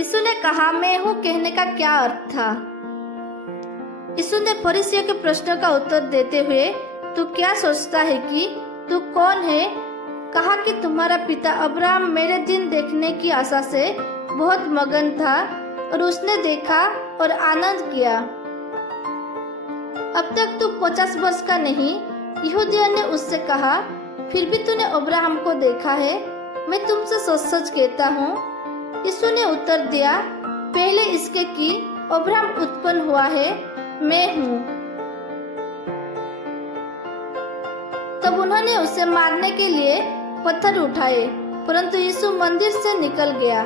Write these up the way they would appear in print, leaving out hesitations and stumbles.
यीशु ने कहा, मैं हूँ कहने का क्या अर्थ था? यीशु ने फरीसियों के प्रश्न का उत्तर देते हुए, तू क्या सोचता है कि तू कौन है, कहा कि तुम्हारा पिता अब्राहम मेरे दिन देखने की आशा से बहुत मगन था और उसने देखा और आनंद किया। अब तक तू 50 वर्ष का नहीं। यहूदियों ने उससे कहा, फिर भी तूने अब्राहम को देखा है, मैं तुमसे सच सच कहता हूँ। यीशु ने उत्तर दिया, पहले इसके कि अब्राहम उत्पन्न हुआ है, मैं हूँ। तब उन्होंने उसे मारने के लिए पत्थर उठाए, परंतु यीशु मंदिर से निकल गया।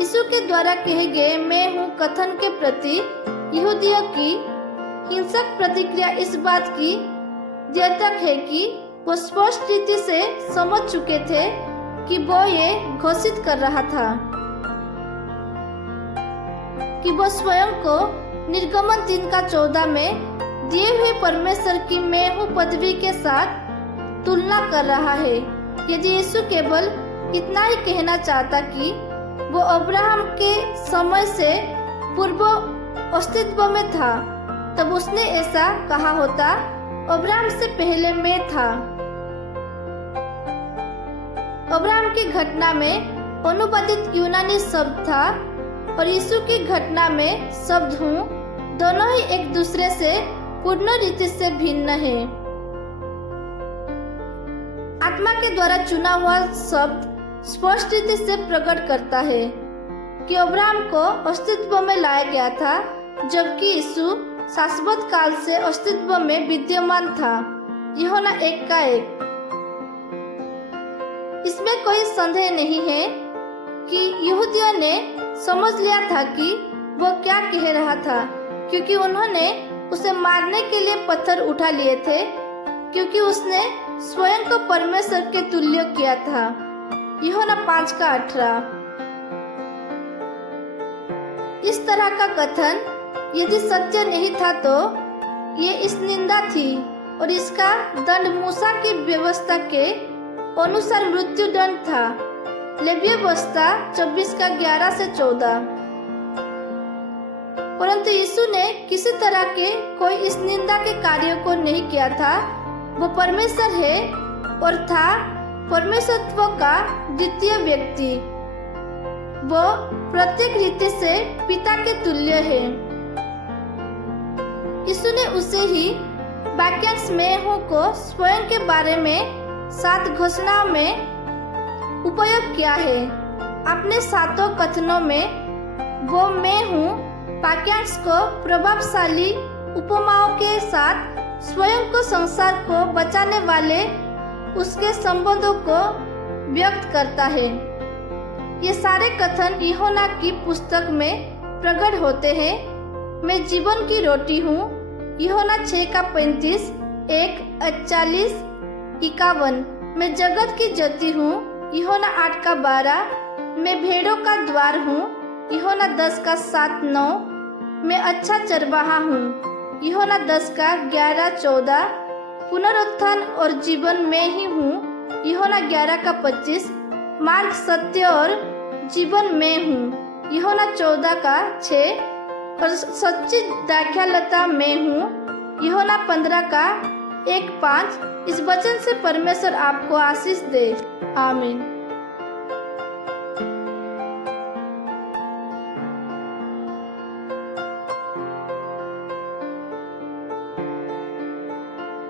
यीशु के द्वारा कहे गए मैं हूँ कथन के प्रति यहूदियों की हिंसक प्रतिक्रिया इस बात की द्योतक है कि वो स्पष्ट रीति से समझ चुके थे कि वो ये घोषित कर रहा था कि वो स्वयं को निर्गमन दिन का 14 में दिए हुए परमेश्वर की मैं हूँ पदवी के साथ तुलना कर रहा है। यदि यीशु केवल इतना ही कहना चाहता कि वो अब्राहम के समय से पूर्व अस्तित्व में था, तब उसने ऐसा कहा होता, अब्राहम से पहले मैं था। अब्राहम की घटना में अनुवादित यूनानी शब्द था और यीशु की घटना में शब्द हूँ, दोनों ही एक दूसरे से पूर्ण रीति से भिन्न है। आत्मा के द्वारा चुना हुआ शब्द स्पष्ट रीति से प्रकट करता है कि अब्राहम को अस्तित्व में लाया गया था, जबकि यीशु शाश्वत काल से अस्तित्व में विद्यमान था। यूहन्ना 1:1। इसमें कोई संदेह नहीं है कि यहूदियों ने समझ लिया था कि वो क्या कह रहा था, क्योंकि उन्होंने उसे मारने के लिए पत्थर उठा लिए थे, क्योंकि उसने स्वयं को परमेश्वर के तुल्य किया था। यूहन्ना 5:18। इस तरह का कथन यदि सत्य नहीं था तो ये इस निंदा थी और इसका दंड मूसा की व्यवस्था के अनुसार मृत्यु दंड था। लेवीय व्यवस्था 24:11 से 14। परंतु यीशु ने किसी तरह के कोई इस निंदा के कार्य को नहीं किया था। वो परमेश्वर है और था परमेश्वरत्व का द्वितीय व्यक्ति। वो प्रत्येक रीति से पिता के तुल्य है। यीशु ने उसे ही वाक्यांश मैं हूँ को स्वयं के बारे में 7 घोषणाओं में उपयोग किया है। अपने 7 कथनों में वो मैं हूँ वाक्यांश को प्रभावशाली उपमाओं के साथ स्वयं को संसार को बचाने वाले उसके संबंधों को व्यक्त करता है। ये सारे कथन यूहन्ना की पुस्तक में प्रकट होते हैं। मैं जीवन की रोटी हूँ, यूहन्ना 6:35, 1:40, 51। मैं जगत की ज्योति हूँ, यूहन्ना 8:12। मैं भेड़ों का द्वार हूँ, यूहन्ना 10:7-9। मैं अच्छा चरवाहा हूँ, यूहन्ना 10:11-14। पुनरुत्थान और जीवन मैं ही हूँ, यूहन्ना 11:25। मार्ग, सत्य और जीवन मैं हूँ, यूहन्ना 14:6। और सच्ची दाख्यालता मैं हूँ, यूहन्ना 15:1-5। इस वचन से परमेश्वर आपको आशीष दे। आमीन।